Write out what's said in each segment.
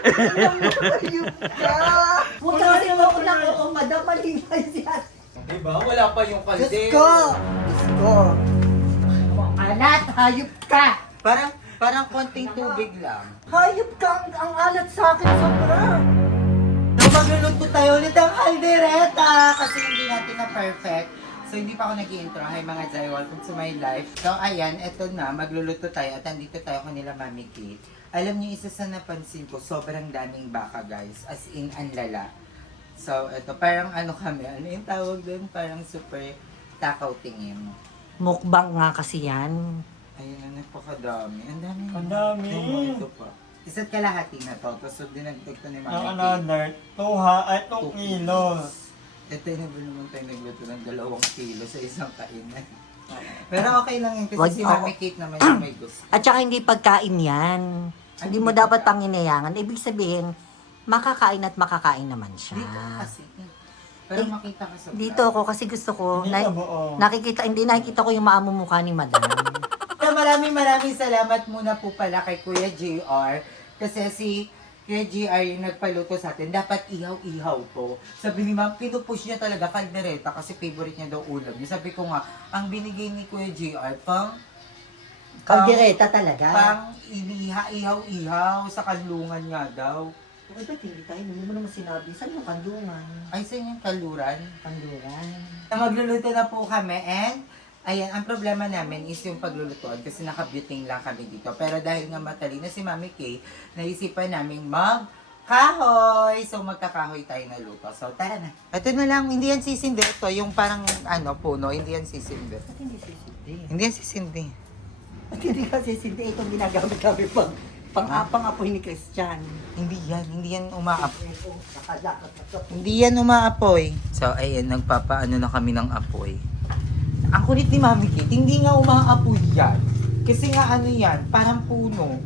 Hayop ka! Huwag ka kasi ako lang, oo, madam, malingay siya. Diba? Wala pa yung Diyos kaldero. ko! Diyos ko! Alat, hayop ka! Parang konting tubig lang. Hayop ka! Ang alat sa akin sobra! So, magluluto tayo ulit ng kaldereta kasi hindi natin na perfect. So, hindi pa ako nag-i-intro. Hi mga Jai, welcome to my life. So, ayan, eto na, magluluto tayo at andito tayo kanila Mami Kate. Alam niyo, isa sa napansin ko, sobrang daming baka guys. As in, ang lala. So, eto, parang ano kami, ano yung tawag doon? Parang super takaw tingin. Mukbang nga kasi yan. Ayun, napakadami. Ang dami. Ang dami. Ito pa. Isa't kalahati na to. Tapos dinagdag to ni Mami Ang Kate. another, 2 kilos. Ito na ba naman tayo nagluto ng 2 kilo sa isang kainan. Pero okay lang yun kasi Wag- si Mami Kate naman yung may gusto. At saka hindi pagkain yan. Hindi mo dapat panginayangan. Ibig sabihin, makakain at makakain naman siya. Dito ka kasi. Pero Eh, makita ka sa Dito ako kasi gusto ko, Hindi ka buo. hindi nakikita ko yung maamumukha ni madam. So, maraming salamat muna po pala kay Kuya JR. Kasi si Kuya JR yung nagpaluto sa atin. Dapat ihaw-ihaw po. Sabi ni Ma'am, pinupush niya talaga kaldereta kasi favorite niya daw ulam. Sabi ko nga, ang binigay ni Kuya JR, Kaldereta talaga. pang ihaw-ihaw sa kanlungan nga daw. Okay, ba't hindi tayo? Hindi mo naman sinabi. Saan yung kandungan? Ay, saan yung kaluran? Kanduran. Magluluto na po kami and ayan, ang problema namin is yung paglulutuan kasi naka-butane lang kami dito. Pero dahil nga matalino si Mami Kay, naisipan namin mag-kahoy. So magkakahoy tayo na luto. So tara na. Ito na lang, hindi yan sisindi. Ito yung parang puno, hindi yan sisindi. Ba't hindi sisindi? Hindi yan sisindi. Ba't hindi ka sisindi? Itong ginagamit kami pang-apoy ni Christian. Hindi yan umaapoy. Ito, nakalakat. Hindi yan umaapoy. So ayan, nagpapaano na kami ng apoy. Ang kulit ni Mami Kate, hindi nga umaapoy yan. Kasi nga ano yan, parang puno.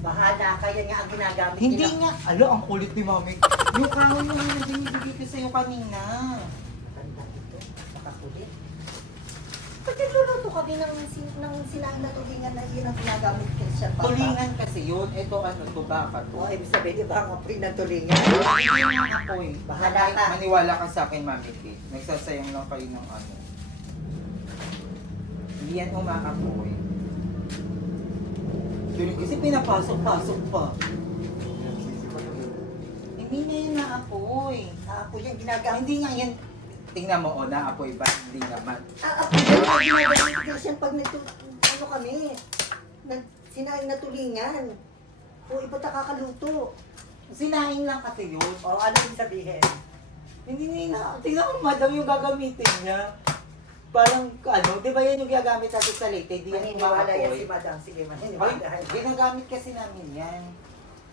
Bahala, kaya nga ang ginagamit Hindi nila. nga, ang kulit ni Mami. Yung kahoy naman na binibigay ko sa'yo kanina. Tanda ito, nakakulit. Ba't nagluluto kami ng sinaing na tulingan na yun ang ginagamit ni Christian? Tulingan kasi yun. Ito baka to. O, ibig sabihin, iba ang apoy ng tulingan. Hindi yung apoy. Bahala ka. Maniwala ka sa akin, Mami Kate. Nagsasayang lang kayo ng ano. Hindi yan umaapoy. Yun kasi pinapasok-pasok pa. Hindi na yan naapoy. Apoy yan, ginagamit. Hindi nga yan. Tingnan mo, naapoy ba? Hindi naman. Apoy yan ang ginagamit ni Christian pag ano kami, sinaing na tulingan. O, iba't nakakaluto. Sinaing lang kasi yun. O, ano yung sabihin? Hindi na. Tingnan mo, madam, yung gagamitin niya. Parang, di ba yan yung gagamit natin sa late? Hindi yan Maniniwala yan umapoy. si madam. Sige, Ay, maniniwala. ginagamit kasi namin yan.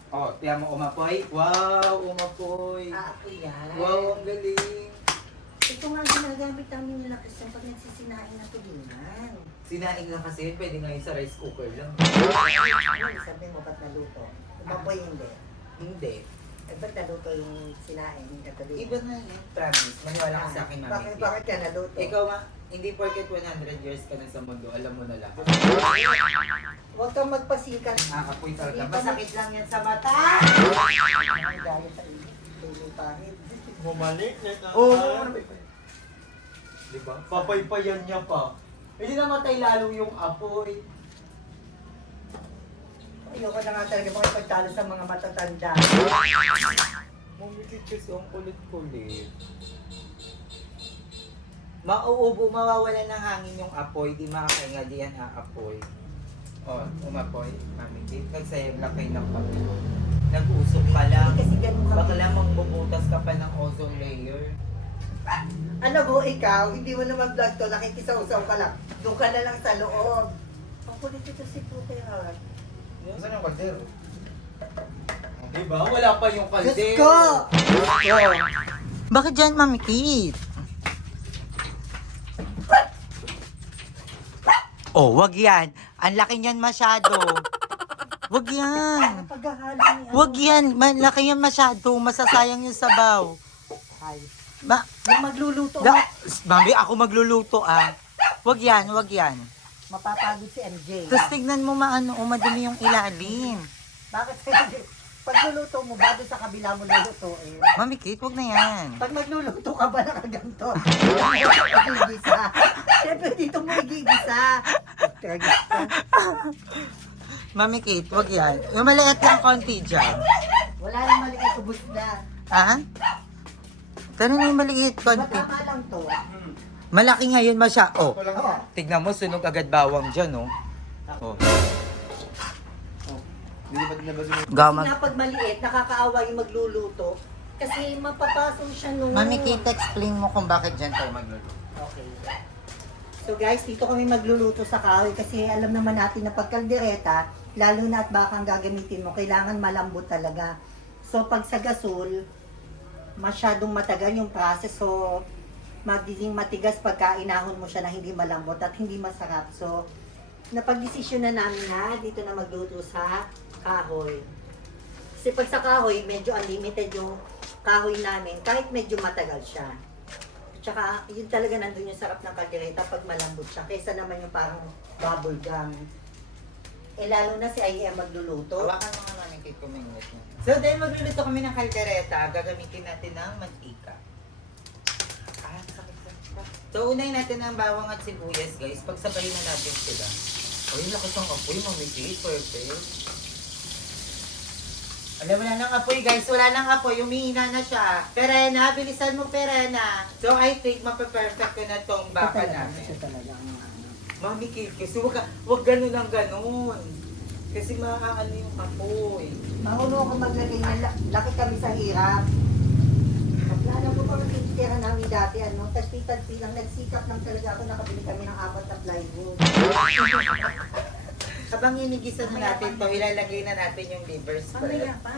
Oh, tiyan mo, umapoy. Wow, umapoy. Apoy yan. Wow, ang galing. Ito nga ang ginagamit namin nila Christian pag nagsisinaing na tulingan. Sinaing lang kasi, pwede nga yung sa rice cooker lang. Ano sabi mo, ba't naluto? Umapoy hindi. Hindi. Eh, ba't naluto yung sinaing na tulingan? Iba na yan, promise. Maniwala ka sa akin, Mami. Bakit ka naluto? Ikaw nga, hindi porket 100 years ka na sa mundo, alam mo na lahat. Huwag kang magpasikat. Nakakapoy talaga. Hindi pa Masakit lang yan sa mata! Ay, dahil sa pahit. Bumalik na Oo, Di ba? Papaypayan niya pa. Hindi namatay lalo yung apoy. Ayoko na nga talaga makipagtalo sa mga matatanda. Mumikit kasi ang kulit-kulit. Mauubo, mawawala ng hangin yung apoy, di makakainga di yan aapoy. Oh, umapoy, Mami Kate. Nagsayag lang kayo ng paglo. Nag-usok ka lang. Kasi ganun ka. Baka lang magbubutas ka pa ng ozone layer. Ano mo, ikaw, hindi mo naman vlog to, nakikisaw-saw ka lang. Doon ka na lang sa loob. Ang kulit ito si Puti Hart. Saan yung kaldero? Diba? Wala pa yung Diyos ko! Bakit dyan, Mami Kate? Oh, wag yan. Ang laki niyan masyado. Wag yan. Paghahalo niya. Wag yan. Malaki yan masyado. Masasayang yung sabaw. Ay, Ma, yung magluluto, Mami, ako magluluto ah. Wag yan, wag yan. mapapagod si MJ. Tapos tignan mo madumi yung ilalim. Bakit hindi? Pagluluto mo ba, doon sa kabila mo lulutuin? Mami Kate, wag na yan. Pag magluluto ka ba nakaganto? Igigisa. Siyempre dito mo igigisa. Mami Kate, wag yan. Yung maliit lang konti dyan. Wala nang maliit, ubus na. Ha? Tara na yung maliit konti. Matama lang to. Malaki ngayon masya. Oh, Oo. tignan mo, sunog agad bawang dyan, oh. Oh. Gamag. Kasi nga pag maliit, nakakaawa yung magluluto. Kasi mapapasong siya nung... Mami Kate, explain mo kung bakit dyan tayo magluluto. Okay. So guys, dito kami magluluto sa kahoy kasi alam naman natin na pag kaldereta, lalo na at baka ang gagamitin mo, kailangan malambot talaga. So pag sa gasol, masyadong matagal yung process. So magiging matigas pagka inahon mo siya na hindi malambot at hindi masarap. So napag-desisyon na namin na dito na magluto sa kahoy. Kasi pag sa kahoy, medyo unlimited yung kahoy namin kahit medyo matagal siya. Tsaka, yun talaga nandun yung sarap ng kaldereta pag malambot siya. Kaysa naman yung parang bubble gum. Eh, lalo na si IM magluluto. Hawakan naman Mami Kate kung may ingat niya. So, dahil magluluto kami ng kaldereta, gagamitin natin ng mantika. Sakit. So, unahin natin ang bawang at sibuyas, guys. Pagsabayin na natin sila. Oh, yung lakas ng apoy, Mami Kate. Perfect. Alam, wala nang apoy, guys. Wala nang apoy. Umihina na siya. Perena, bilisan mo, Perena. So, I think mape-perfect ko na tong baka namin. Ito talaga ang Mami Kate, kasi wag ganun ang ganun. Kasi maaano yung apoy. Mahulo ko maglagay na laki kami sa hirap. Plano ko pa rin yung tira namin dati, tagpi-tagpi lang, nagsikap lang talaga ako, nakabili kami ng 4 na plywood. Habang inigisa na natin to, ilalagay na natin yung liver spread. Mamaya pa,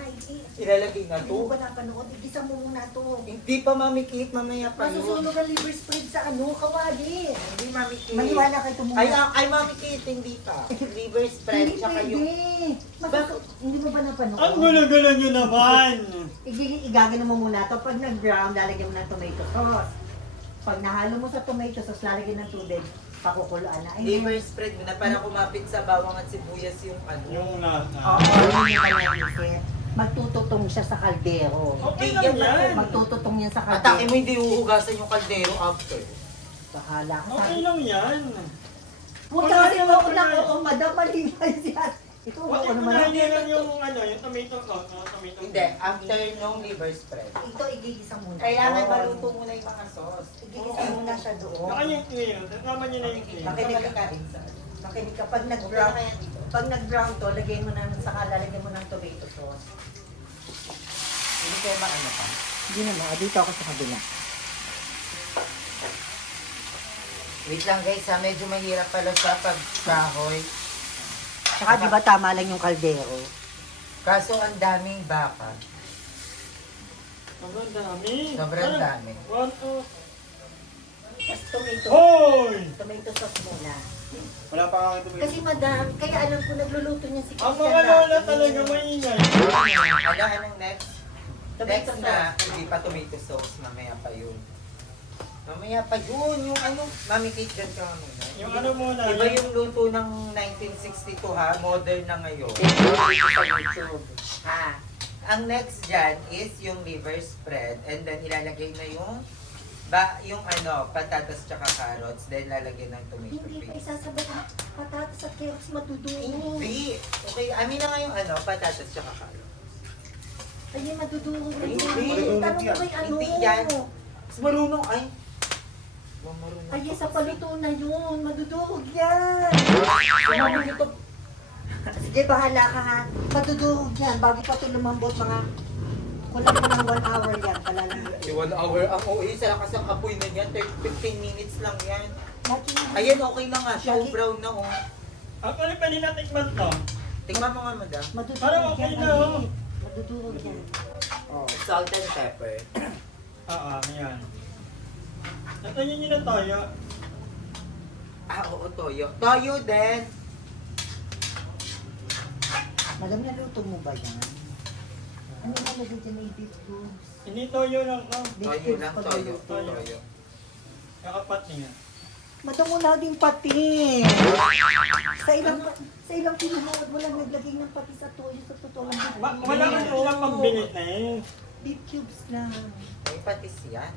Ilalagay na Hindi to. mo ba napanood? Igisa mo muna to. Hindi pa, Mami Kate, mamaya pa yun. Masusunog ang liver spread sa kawali. Hindi, Mami Kate. Maniwala kayo ito muna. Ay, Mami Kate, hindi pa. Liver spread, Hindi tsaka pwede. yung... Hindi mo ba napanood? Ang gulo-gulo nyo naman! Igagano mo muna to. Pag nag-brown, lalagyan mo ng tomato sauce. Pag nahalo mo sa tomato sauce, lalagyan ng tubig. Pakukuluan na. Liver spread mo na para kumapit sa bawang at sibuyas yung ano. Yung lasa. Oo, yun yung kanya magtututong siya sa kaldero. Okay lang yan. Magtututong yan sa Atake kaldero. mo, hindi uugasan yung kaldero after. Bahala ka. Okay lang yan. Huwag ka kasi mo lang, oo, madam, malingay siya. Ito, What ako if naman. kunahin nyo lang yung tomato sauce, tomato Hindi, after nung liver spread. Ito, igigisa muna. Kailangan doon. maluto muna yung mga sauce. Igigisa muna siya doon. Saka yung quail, tama nyo na yung quail. Makinig ka. Pag nag-brown, to, lagyan mo na, saka lalagyan mo ng tomato sauce. Hindi kayo maano pa. Hindi naman, dito ako sa kabila. Wait lang guys ha, medyo mahirap pala sa pagkahoy. Saka di ba tama lang yung kaldero? Kaso ang daming baka. Sobrang dami. Sobrang dami. 1, 2. Tapos tomato, Hoy! tomato sauce muna. Wala pa kang tomato. Kasi madam, kaya alam ko nagluluto niya si Ang Christian mga lola dati. talaga maingay. Anong next? Tomato Next na, sauce. hindi pa tomato sauce, mamaya pa yun. Mamaya pa yun, yung ano, Mami Kate dyan ka muna. Yung ano muna. Iba yung luto ng 1962 ha, modern na ngayon. Ha. Ang next dyan is yung liver spread and then ilalagay na yung patatas tsaka carrots, then lalagyan ng tomato Hindi pa paste. isasabay ang patatas at carrots madudurog. Hindi. Okay, amin na nga yung patatas tsaka carrots. Ay, madudurog. Hindi. Tanong ko may ano. Hindi yan. Mas marunong, ay. Marunong. Ay, sa paluto na yun. Madudurog yan. Marunong ito. Sige, bahala ka ha. Madudurog yan. Bago pa ito lumambot mga kulang mo ng 1 hour yan. Palalambot. Si 1 hour ang OA, sa lakas ng apoy na yan, 15 minutes lang yan. Lagi na. Ayan, okay na nga siya, brown na oh. Actually, pwede na tikman to. Tingnan mo nga, madam. Madudurog Parang okay yan. na, oh. Ay, madudurog yan. Oh, salt and pepper. Yan. Natayin nyo na toyo. Oo, toyo. Toyo din. Madam, naluto mo ba yan? Ano na lagay dyan na beef cubes? Hindi toyo lang to. Beef Toyo cubes lang, pag toyo. naluto. Toyo. Kakapat niya. Madamo na din pati. Sa ilang pinunood, walang naglagay ng pati sa toyo. Sa totoo lang. Wala ka silang pambili na eh. Beef cubes lang. May patis yan.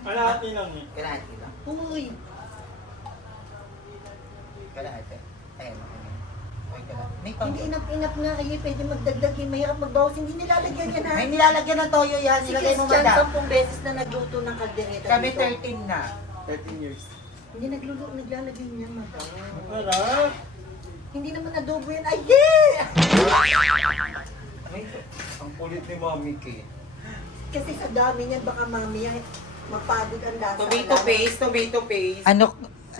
Kalahati lang eh. Kalahati lang. Uy, Kalahati. Ayan, okay. Okay, kalahati. May pang... hindi inap na. Ay, pwede magdagdag yun. Mahirap magbawas. Hindi nilalagyan yan ha. May nilalagyan ng toyo yan. Si Nilagay mo Christian, madam. 10 beses na nagluto ng kaldereta. Kami dito. 13 na. 13 years. Hindi naglalagay niya, madam. Wala. Hindi naman adobo yan. Ay, yeah! Ay, ang kulit ni Mami K. Kasi sa dami niyan, baka mami ay magpagod ang lasa. Tomato paste.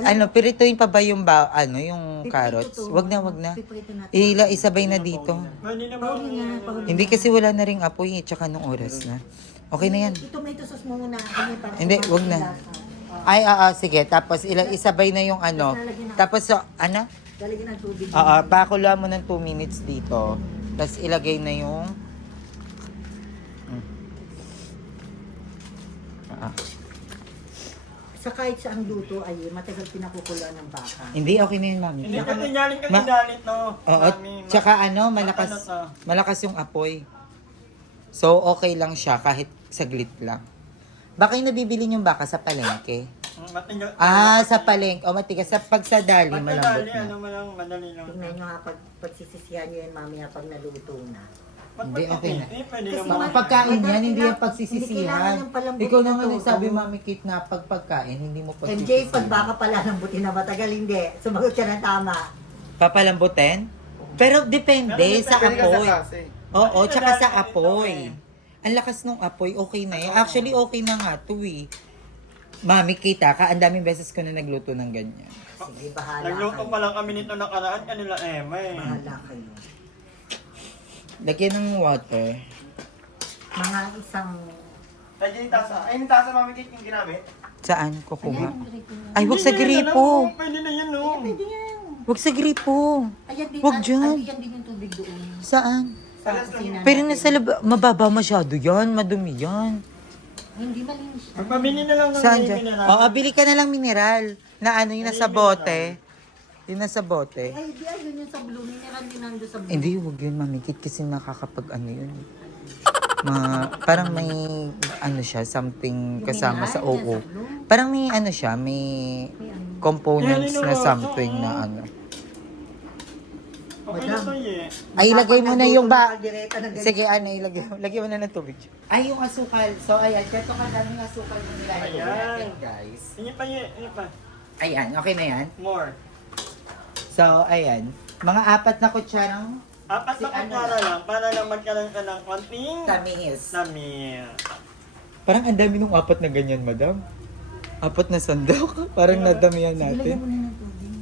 Ano, pirituin pa ba yung yung carrots? Wag na. Isabay na dito. Hindi naman. Pauli nga, pauli. Hindi kasi wala na ring apoy tsaka nung oras na. Okay na yan. Tomato sauce mo muna. Para Hindi, sumama wag yung na. lasa. Ay, sige. Tapos isabay na yung ano. Tapos, ano? Lalagyan ng tubig. Pakuluan mo ng 2 minutes dito. Tapos ilagay na yung... Sa kahit sa ang luto ay matagal pinakukuluan ng baka. Hindi, okay na yun, Mami. Hindi ka tinyaling ka Ma- tinalit no. Oo, tsaka malakas yung apoy. So, okay lang siya kahit saglit lang. Baka yung nabibili yung baka sa palengke. Sa palengke. O matigas. Pag sa dali, malambot na. Ano mo lang, madali lang. Tingnan nyo nga pagsisisihan nyo yun mamaya pag naluto na. Hindi, okay na. Pwede Kasi naman. Mga pagkain yan, hindi yung Hindi kailangan pagsisisihan. yung palambutin Ikaw na naman to. nagsabi, Mami Kate, na pagkain, hindi mo MJ, pagsisisihan. pag baka pala ng buti na matagal, hindi. Sumagot ka ng tama. Papalambutin? Pero depende sa apoy. Oo, tsaka sa apoy. Ang lakas ng apoy, okay na yan. Actually, okay na nga to eh. Mami Kate, ang daming beses ko na nagluto ng ganyan. Sige, bahala Nagluto kayo. pa lang kami nito nakaraan, kanila eh. Bahala kayo. Lagyan ng water. Mga isang... Ay, yung tasa. Ay, yung tasa, Mami Kate, yung ginamit. Saan kukuha? Ayan, gripo na. Ay, huwag sa gripo. Pwede na yan, no. Pwede yan. Huwag sa gripo. Ayan din, Huwag dyan. Ayan din yung tubig doon. Saan? Sa kusina Pero natin. nasa mababa masyado yan. Madumi yan. Hindi malinis siya. Magpabili na lang ng Saan dyan? mineral. Oo, bili ka na lang mineral. Na ano yung nasa bote. Yung nasa bote. Ay, di ayun yung sa blue. Mineral din nando sa blue. Hindi, huwag yun, mamikit kasi nakakapag ano yun. Parang may ano siya, something kasama sa oo. Parang may ano siya, may components na something na ano. Okay na to, eh. Ay, ilagay mo na yung ba... Kaldereta na ganyan. Sige, ano, lagay mo na ng tubig. Ay, yung asukal. So, ayan, ganito ka daming asukal mo nilalagay natin, guys. Sige pa, yun pa. Ayan, okay na yan. More. So, ayan. Mga 4 na kutsarang Apat na kutsara lang, para lang magkaroon ka ng konting tamis. tamis. Parang ang dami nung 4 na ganyan, madam. 4 na sandok. Parang nadamihan Ilagay natin. mo na ng tubig.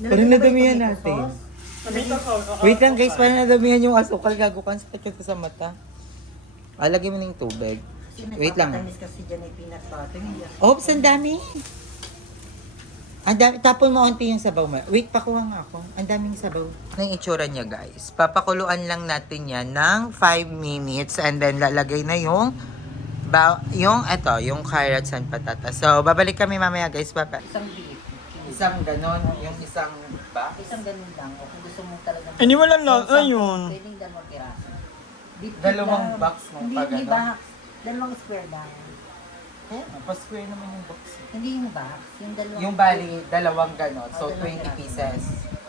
Parang Nalagay nadamihan ba yung natin. tomato sauce? Tomato sauce. Wait lang guys, parang nadamihan yung asukal. Gago ka, sakit ko sa mata. Lagay mo na yung tubig. Kasi Wait lang. nagpapatamis kasi dyan ay peanut butter. Hindi yan. Oops, ang dami. Ang dami. Tapon mo onti yung sabaw mo. Wait, pakuha nga ako. Ang daming sabaw. Ang itsura niya guys. Papakuluan lang natin yan ng 5 minutes and then lalagay na yung yung carrots and patatas. So, babalik kami mamaya guys. Isang beef. Isang ganon, yung isang ba? Isang ganun lang. O kung gusto mo talaga. Hindi wala lang, ayun. Pwedeng dalawang piraso. Beef Dalawang lang. box mo Hindi, pa hindi ganon? box. Dalawang square lang. Eh? Pa-square naman yung box. Hindi yung box. Yung dalawang. Yung bali, dalawang ganon. So, dalawang 20 piraso. pieces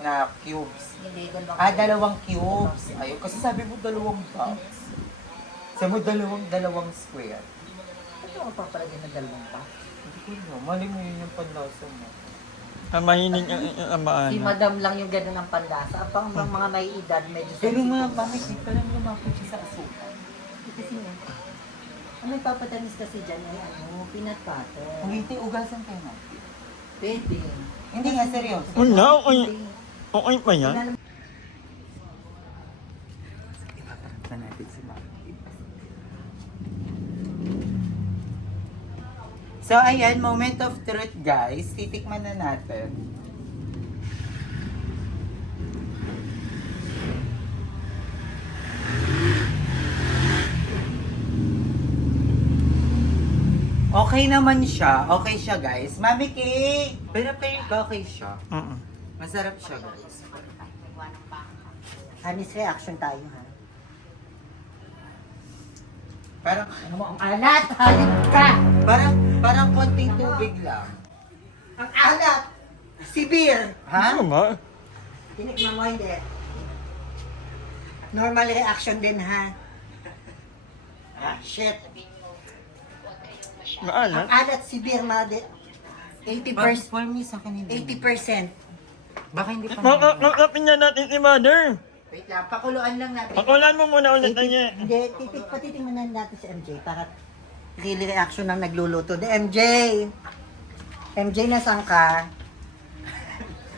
na cubes. Hindi, dalawang. Dalawang cubes. Ayun, kasi sabi mo dalawang box. Sabi mo dalawang square. Ito ang papalagay na dalawang box. Hindi ko na, mali mo yun yung panlasa mo. Ang mahinig ang amaan. Si madam lang yung gano'n ng panlasa. Ang pang mga may edad, medyo Pero mga pamikit, parang lumapot siya sa asukal. Kasi nga, ang may papatamis kasi dyan ay peanut butter. Kung hindi, ugasan kayo na. Pwede. Hindi nga, seryoso. Wala, okay. Okay pa yan? Ipaparanta natin si Mami. So, ayan, moment of truth, guys. Titikman na natin. Okay naman siya. Okay siya, guys. Mami K! Pero okay siya. Masarap siya, guys. Honest reaction tayo, ha? Parang, Ano mo, ang alat! Halip ka! parang konting tubig lang. Ang alat! Si Beer! Ha? Tinikman mo, hindi. Normal reaction din, ha? Ah, shit. Ang alat si Beer, made. 80%. For me, sa akin hindi. 80%. Baka hindi pa Makakapin niya natin si Mother. Wait lang, pakuluan lang natin. Pakulan mo muna ulit na niya. Hindi, patitingnan natin si MJ para really reaction ng nagluluto. De MJ! MJ, nasaan ka?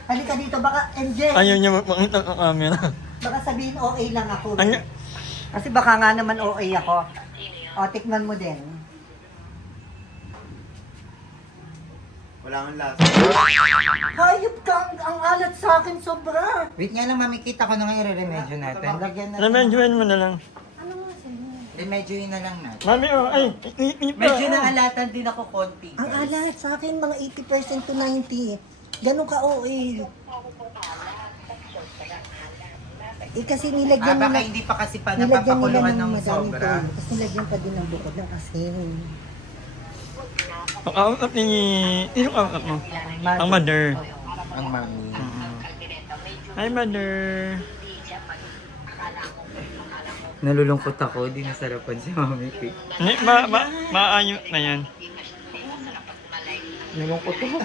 Halika dito, baka MJ! Ayaw niya makita ng camera. Baka sabihin OA lang ako. Ano? Kasi baka nga naman OA ako. O, tikman mo din. Wala kang lasa. Hayop ka! Ang alat sa akin sobra! Wait nga lang, mami, kita ko na nga i-remedyo natin. Lagyan na. Remedyoin mo na lang. Ano nga sa'yo? Remedyoin na lang natin. Mami, oh, ay. Medyo naalatan din ako konti. Ang alat sa akin, mga 80% to 90%. Ganun ka OA. Eh kasi nilagyan Baka nila, hindi pa kasi pa nilagyan nila napapakuluan ng ng madami sobra. to. Tapos nilagyan pa din ng bukod ng asin. Ang kausap ni... Sino kausap mo? Ang Mother. Ang mami. Hi, Mother. Nalulungkot ako, di nasarapan si mami. Hindi, maayos na yan. Nalulungkot ako.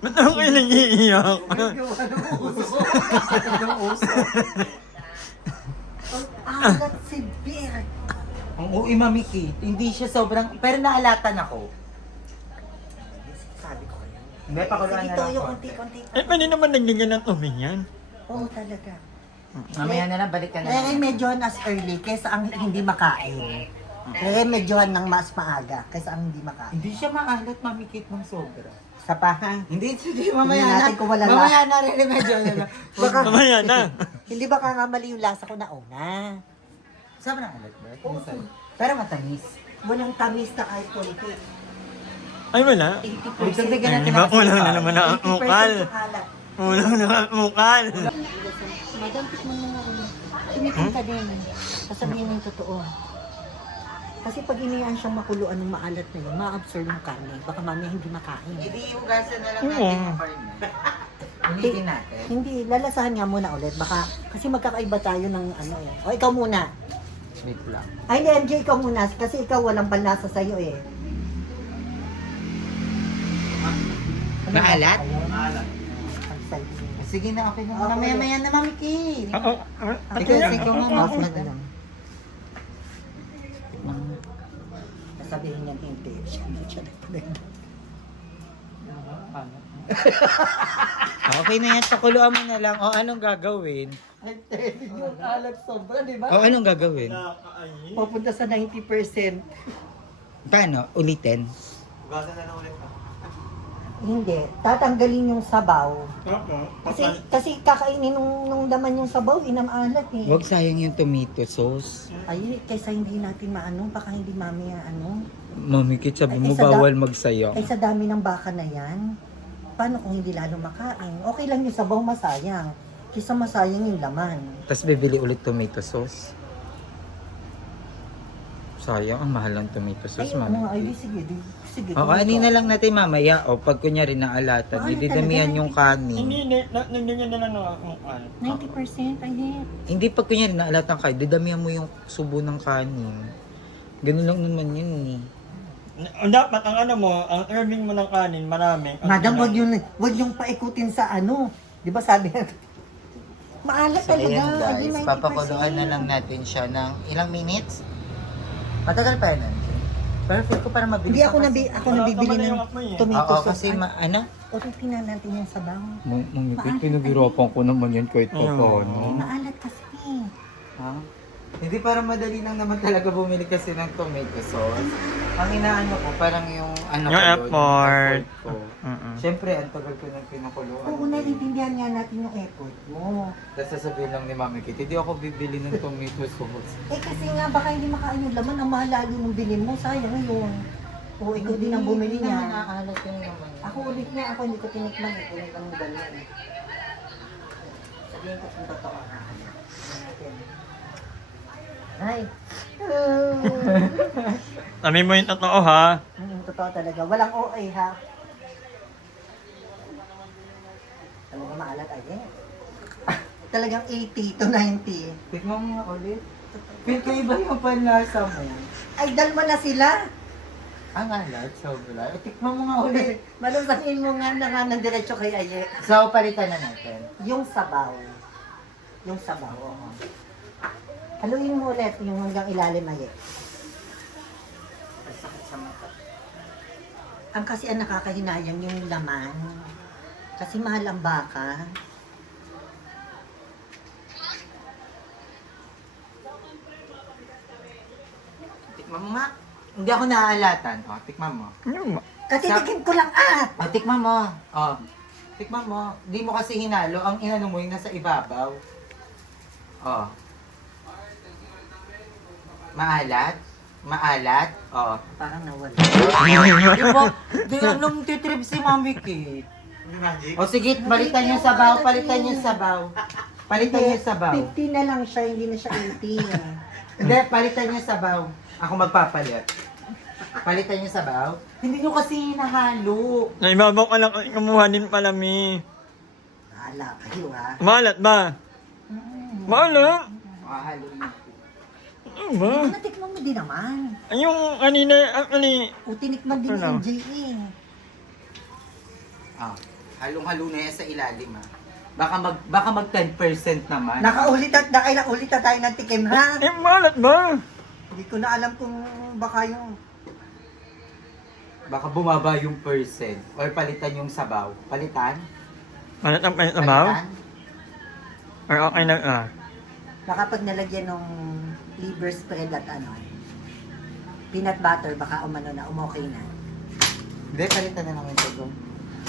Ba't ako kayo nag-iiyak? Ang alat si Beer. Ang uwi, mami Kate. Hindi siya sobrang... Pero naalatan ako. Sabi ko kayo. Hindi, pakuluan Sige, na lang Toyo, po. konti-konti. Eh, pwede naman nagdigyan ng tubig yan. Oo, talaga. Mamaya na lang, balik ka na. Kaya medyohan as early kaysa ang hindi makain. Kaya medyohan ng mas maaga kaysa ang hindi makain. Hindi siya maalat, mami Kate, ng sobra. Sa pa, ha? Hindi, mamaya Tingnan na. natin kung wala Mamaya na rin, medyo na lang. Baka- Mamaya na. Hindi ba nga mali yung lasa ko na una? Sobrang alat ba? Oo. Pero matamis. Walang tamis na kahit konti. Ay, wala. 80%. Dagdagan Ay, natin di ba? ng Ulang na asukal. naman ang 80% mukal. yung alat. Ulang na ang mukal. Madam, tikman mo nga ulit. Tumitin ka din. Sasabihin mo yung totoo. Kasi pag iniyaan siyang makuluan ng maalat na yun, ma-absorb yung karne. Baka mamaya hindi makain. Hindi hugasan na lang Oo. natin yung karne. Ulitin natin. Hindi, lalasahan nga muna ulit. Baka, kasi magkakaiba tayo ng ano eh. O, ikaw muna. Wait lang. Ay, MJ, ikaw muna. Kasi ikaw walang panlasa sa'yo eh. Ano Maalat? ba sa'yo? Maalat. Ang salty. Sige na, okay na. Okay. Mamaya-maya na, mami Kate. Oo. Ikaw nga, mas madam. Sasabihin niya hindi. Hindi siya nagpapalagay. Okay na yan, pakuluan mo na lang. O, anong gagawin? Yung alat sobra, di ba? O, anong gagawin? Papunta sa 90%. Paano? Ulitin? Hugasan na lang ulit. Hindi. Tatanggalin yung sabaw. Kasi kakainin nung laman yung sabaw, inamalat eh. Huwag sayang yung tomato sauce. Ay, kaysa hindi natin maano, baka hindi mamaya ano. Mami Kate, sabi Ay, mo isa bawal magsayang. Kaysa dami ng baka na yan, paano kung hindi lalo makain? Okay lang yung sabaw masayang. Kaysa masayang yung laman. Tapos bibili ulit tomato sauce. Sayang, ang mahal ng tomato sauce, Ay, mami. ano, ay, sige. O, kainin na lang natin mamaya. O, pag kunyari naalatan, Maalat didamihan talaga. yung kanin. Hindi, nagdigyan na lang ng mukal. 90%, ay, Hindi, pag kunyari naalatan kayo, didamihan mo yung subo ng kanin. Ganun lang naman yun eh. Dapat ang ano mo, ang earning mo ng kanin, marami. Madam, wag yung paikutin sa ano. Di ba sabi nga, maalat So, talaga. ayan Ay, guys, 90%. papakuluan na lang natin siya ng ilang minutes? Matagal pa yan. Pero feel ko para mabilis Hindi ako, kasi. nabibili ng tomato Oo, sauce. kasi ano? O, tingnan natin yung sabaw. Mamikit, pinagirapan ko naman yan kahit pa paano. Maalat kasi. Ha? Hindi para madali lang naman talaga bumili kasi ng tomato sauce. Ang inaano ko, parang yung ano Yung ko doon, effort. ko. Siyempre, ang tagal ko nang pinakuluan. Oo, naiintindihan nga natin yung effort mo. Tapos sasabihin lang ni Mami Kit, hindi ako bibili ng tomato sauce. Eh kasi nga, baka hindi makain yung laman. Ang mahal lalo nung bilhin mo. Sayang yun. Oo, ikaw din ang bumili Hindi naman niya. nakakalat yung naman. Ako ulit niya. Ako hindi ko tinikman. Tinikman mo dalawa. Sabihin ko kung totoo. Ay. Amin mo yung totoo ha. Totoo talaga. Walang OA ha. Talaga maalat ay talagang 80 to 90. Tikman mo nga ulit. Feel ko iba yung panlasa mo. Ay, dal mo na sila. Ang alat, sobra. Tikman mo nga ulit. Malusahin mo nga na nga ng diretso kay Aye. So, palitan na natin. Yung sabaw. Yung sabaw. Oo. Haluin mo ulit yung hanggang ilalim Aye. Ay, sakit sa mata. Ang kasi ang nakakahinayang yung laman. Kasi mahal ang baka. Tikman mo nga. Hindi ako naaalatan. O, tikman mo. Katitikin ko lang O, tikman mo. O, tikman mo. Di mo kasi hinalo. Ang inano mo yung nasa ibabaw. O. Maalat? Maalat? O. Parang nawala. Di ba? Di anong titrip si Mami Kate? O sige, palitan yung sabaw. Palitan yung sabaw. Palitan yung sabaw. 50 na lang siya, hindi na siya 80. Hindi, palitan yung sabaw. Ako magpapalit. Palitan yung sabaw. Hindi nyo kasi hinahalo. Naibabaw ka lang kumuha din pala mi. Hala kayo ha. Maalat ba? Maalat? Haluin mo. Ano ba? Natikman mo din naman. Ay, yung kanina, actually, O tinikman din Ano? yung MJE. Ah, halong-halo na yan sa ilalim ah. Baka mag 10% naman. Nakaulit at nakailang ulit na tayo ng tikim ha. eh, maalat ba? Hindi ko na alam kung baka yung Baka bumaba yung percent. Or palitan yung sabaw. Palitan? Maalat ang panitabaw? Palitan? Or okay na, baka pag nalagyan ng liver spread at ano, peanut butter, baka umano na, umokay na. Hindi, palitan na naman ito.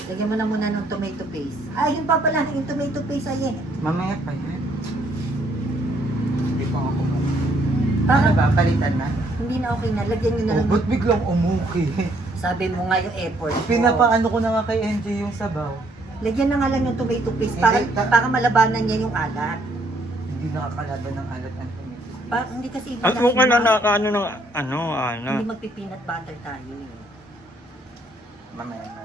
Lagyan mo na muna ng tomato paste. Ay, yung pa pala, yung tomato paste ay Mamaya pa yan. Hindi pa ako kumali. Ano Parang ba? Palitan na? hindi na okay na. Lagyan nyo na Oh, lang. ba't biglang umuki? Sabi mo nga yung effort. mo. Pinapaano ko na nga kay NJ yung sabaw. Lagyan na nga lang yung tomato paste para, Hindi, para malabanan niya yung alat. Hindi nakakalaban ng alat ang tomato. Hindi kasi at kung ka na nakaano ng, ano, hindi magpi-peanut butter tayo eh. Mamaya na.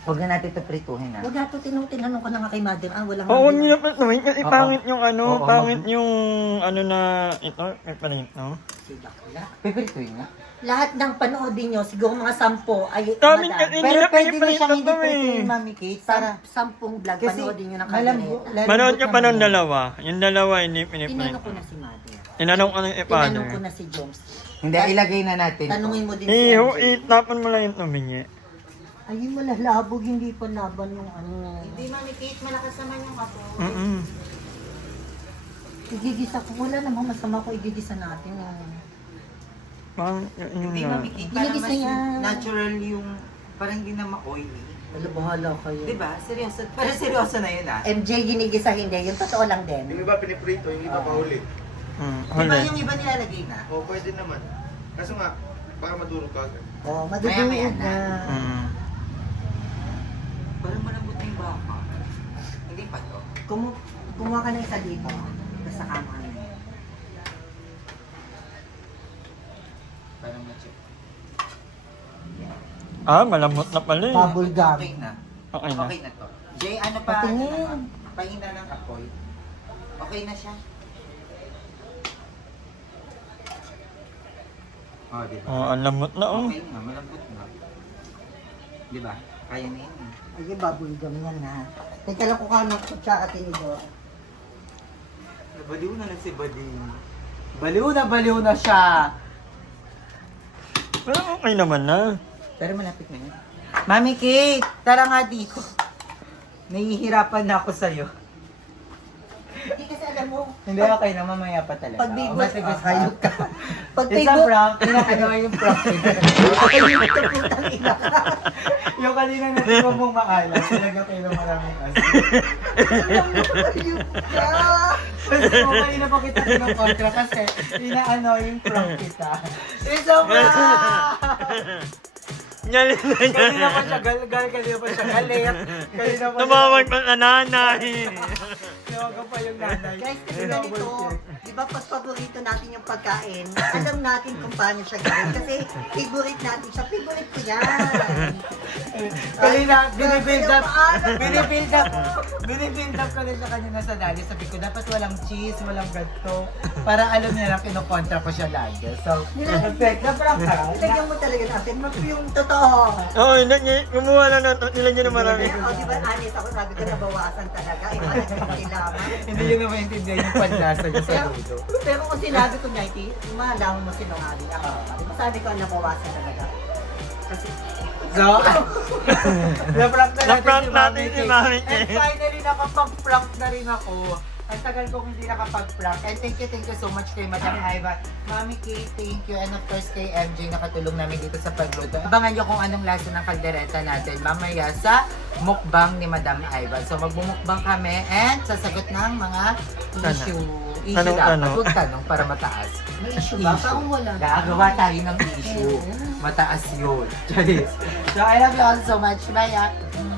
Huwag na natin ito prituhin ha. Huwag nato tinanong ko na nga kay mother. Walang Oo, hindi naman naman. Kasi Oo. pangit yung ano, Oo, pangit yung ano na, ito, pa rin, no? Sila kaya. Pipirituhin nga. Lahat ng panoodin nyo, siguro mga 10 ay Amin madam. kasi hindi Pero na pwede nyo piniprito siyang hindi to eh. prituhin, Mami Kate. Para, 10 vlog, kasi, panoodin nyo ng malambo- kaldereta. lalambot Manood ka pa naman nung yan. dalawa. Yung dalawa hindi Tinanong piniprito. ko na si mother. Tinanong ko ng Tinanong father. ko na si Jones. Hindi, ilagay na natin. Tanungin mo din si Eh, MJ. itapon mo lang yung tumingi. Ay, malalabog, hindi pa laban yung ano. Hindi, Mami Kate, malakas naman yung apo. Igigisa ko. Wala namang masama ko igigisa natin. Parang yun Hindi, na. Mami Kate, parang Ginigisa mas niya. natural yung, parang hindi na ma-oily. Wala, bahala kayo. Diba? Seryoso. Pero seryoso na yun ah. MJ ginigisa hindi. Yung totoo lang din. Yung iba piniprito, yung iba pahuli. Diba Huli. yung iba nilalagay na? O, pwede naman. Kaso nga, baka madurog ka agad. Oh, Maya-maya madudugod na. na. Parang malambot na yung baka. Hindi pa to. Kumuha ka ng isa dito. Tapos sa kama na. Parang ma-check. Malambot na pala eh. Bubble gum. Okay na. Okay na. Okay na to. Jay, ano pa? Patingin. Pahina ng apoy. Okay na siya. Oh, di ba? Ang lambot na oh. Okay na, malambot na. Di ba? Kaya na yun. Ay, bubble gum yan ha. Teka lang kukuha ng kutsara tinidor. Baliw na lang si Bading. Baliw na siya. Pero okay naman na. Pero malapit na yun. Mami Kate, tara nga dito. Nahihirapan na ako sa'yo. Hindi kasi alam mo, Hindi, okay na, mamaya pa talaga. pag big O, boss, basta gusto hayop ka. Pag big Isa boss, prank, pinakagawa yung prank. hayop ka putang ina. Yung kanina natin mo mong maalam, talaga kayo ng maraming asin. Hayop ka. Kasi mo kanina pa kita ng kontra kasi inaano yung prank kita. Isa prank! Nyalit na niya. Kanina pa siya galgal, kanina pa siya galit. Kanina pa Tumawag pa sa nanay. Tawagan pa yung nanay. Guys, kasi ganito, di ba pag paborito natin yung pagkain, alam natin kung paano siya gawin. Kasi favorite natin siya, favorite ko yan. Kanina, binibuild up ko rin sa kanina sa dali. Sabi ko, dapat walang cheese, walang ganito. Para alam niya na kinukontra ko siya lagi. So, perfect. Na-prank ka. Ilagyan mo talaga natin, yung totoo. Oo, kumuha na nilagyan na marami. O, di ba, honest ako, sabi ko, nabawasan talaga. Iba na kailangan. Hindi yun na maintindihan yung panlasa niya sa dulo. Pero kung sinabi ko, Nighty, malaman mo sinungaling ako. Sabi ko, nabawasan talaga. Kasi, So, na-prank na Na-prank natin si Mami And Kay. finally, nakapag-prank na rin ako. Ang tagal kong hindi nakapag-prank. And thank you so much kay Madam Iva. Mami Kay, thank you. And of course kay MJ, nakatulong namin dito sa pagluto. Abangan nyo kung anong lasa ng kaldereta natin mamaya sa mukbang ni Madam Iva. So magbumukbang kami and sasagot ng mga issue. Issue Tanong, dapat. tanong. Huwag tanong para mataas. may issue ba? Parang wala. Gagawa tayo ng issue. Mataas yun. Charis. So I love you all so much. Bye.